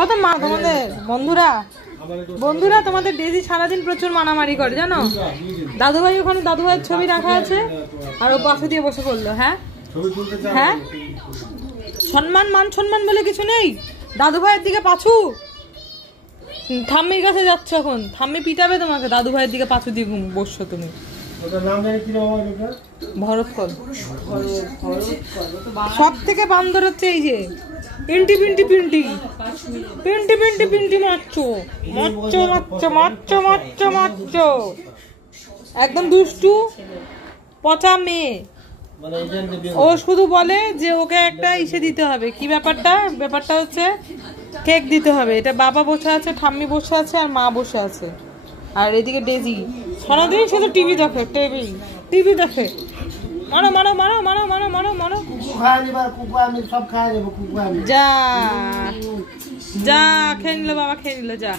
কত মা তোমাদের বন্ধুরা তোমাদের ডেজি সারাদিন প্রচুর মারামারি করে জানো। দাদুভাই ওখানে দাদুভাইয়ের ছবি রাখা আছে আর ও পাশে দিয়ে বসে পড়লো। হ্যাঁ হ্যাঁ, সম্মান মান সম্মান বলে কিছু নেই। দাদুভাইয়ের দিকে পাছু, ঠাম্মির কাছে যাচ্ছ এখন, ঠাম্মি পিটাবে তোমাকে। দাদুভাইয়ের দিকে পাছু দিয়ে বসছো তুমি। ভরতকল। সব থেকে বান্দর হচ্ছে এই যে পিন্টি পিন্টি পিন্টি পিন্টি পিন্টি পিন্টি মারছো মারছো মারছো মারছো মারছো মারছো, একদম দুষ্টু পচা মেয়ে। ও শুধু বলে যে ওকে একটা ইসে দিতে হবে। কি ব্যাপারটা হচ্ছে কেক দিতে হবে। এটা বাবা বসে আছে, ঠাম্মি বসে আছে আর মা বসে আছে। আর এদিকে ডেজি সারাদিন শুধু টিভি দেখে টিভি দেখে। মারো মারো মারো মারো মারো মারো মারো। যা যা খেয়ে নিল বাবা, খেয়ে নিল যা।